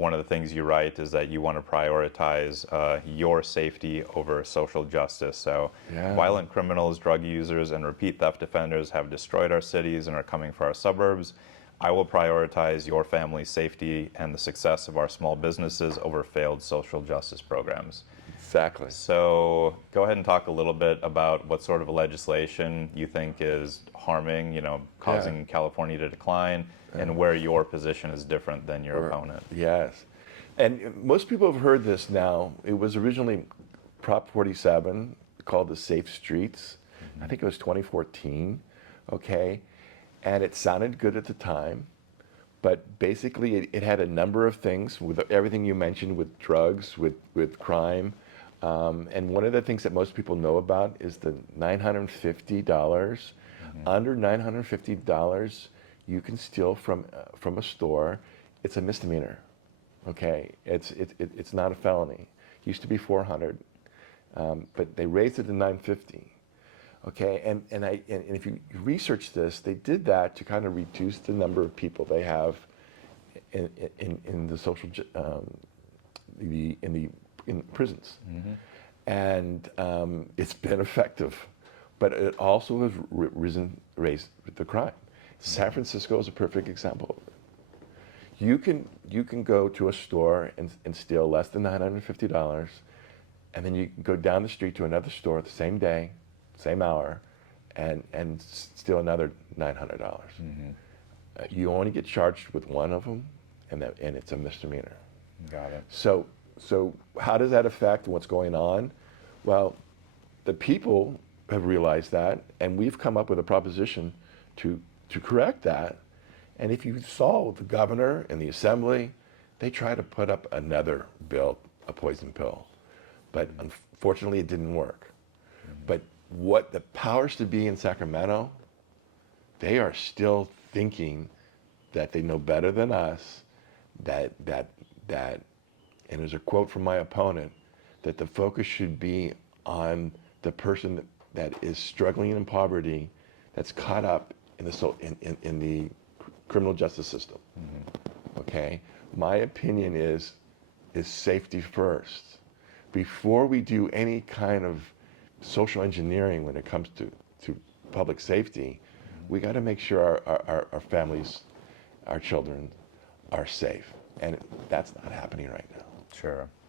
one of the things you write is that you want to prioritize your safety over social justice. So Yeah. violent criminals, drug users, and repeat theft offenders have destroyed our cities and are coming for our suburbs. I will prioritize your family's safety and the success of our small businesses over failed social justice programs. Exactly. So go ahead and talk a little bit about what sort of legislation you think is harming, causing California to decline, and where your position is different than your opponent. Yes. And most people have heard this now. It was originally Prop 47 called the Safe Streets. I think it was 2014, okay? And it sounded good at the time, but basically it had a number of things with everything you mentioned, with drugs, with crime. And one of the things that most people know about is the $950. Under $950, you can steal from a store. It's a misdemeanor, okay? It's not a felony. It used to be 400, but they raised it to 950. Okay, and if you research this, they did that to kind of reduce the number of people they have in the social in prisons, and it's been effective, but it also has raised the crime. San Francisco is a perfect example of it. You can go to a store and steal less than $950, and then you can go down the street to another store the same day, same hour, and steal another $900. You only get charged with one of them, and it's a misdemeanor. Got it. So how does that affect what's going on? Well, the people have realized that, and we've come up with a proposition to correct that. And if you saw the governor and the assembly, they try to put up another bill, a poison pill, but unfortunately it didn't work. But what the powers to be in Sacramento, they are still thinking that they know better than us, that and there's a quote from my opponent, that the focus should be on the person that is struggling in poverty, that's caught up in the criminal justice system. Okay? My opinion is safety first. Before we do any kind of social engineering when it comes to public safety, we got to make sure our families, our children are safe. And that's not happening right now. Sure.